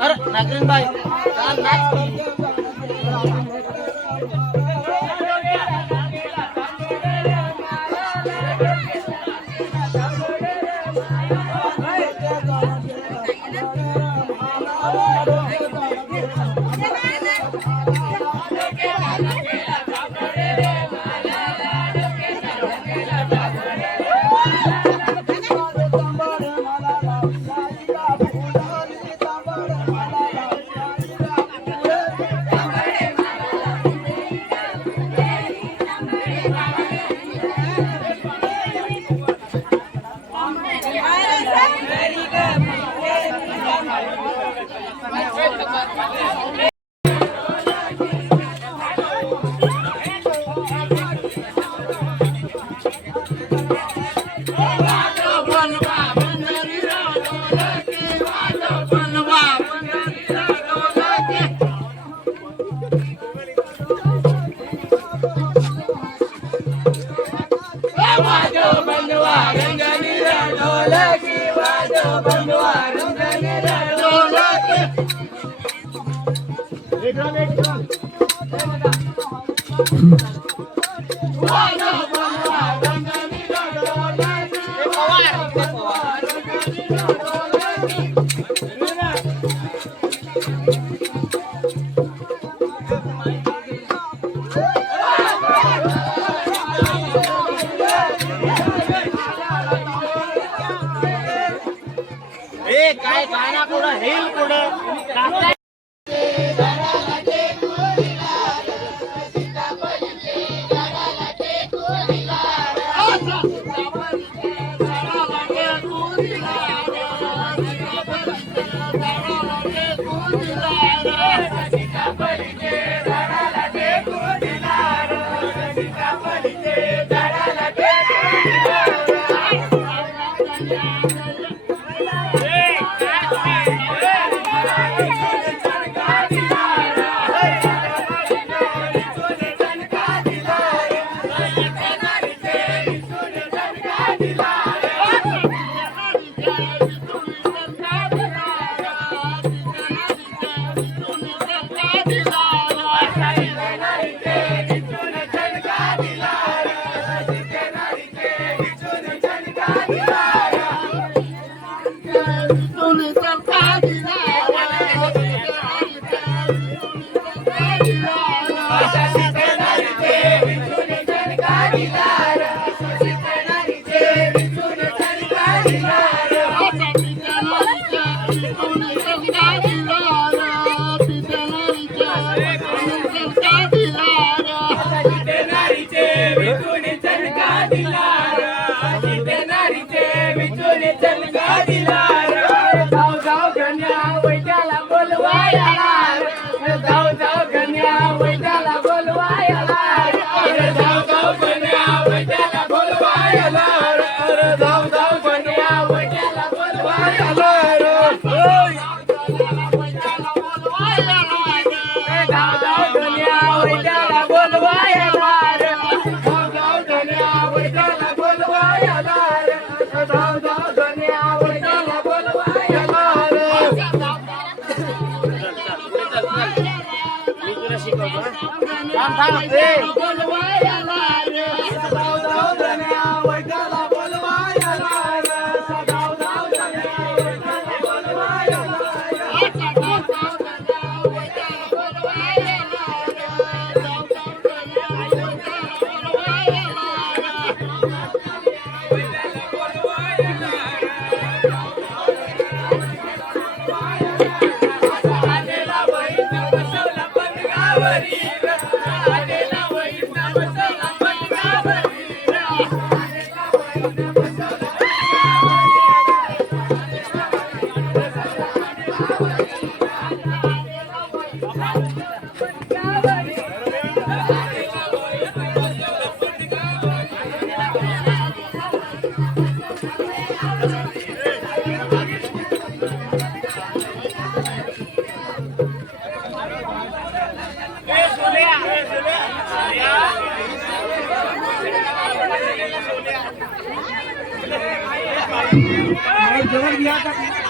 अरे नागरिक बाई Thank you. गाणं कुठं हेल कुठं Yeah. हं. el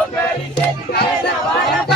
Yo no hice nada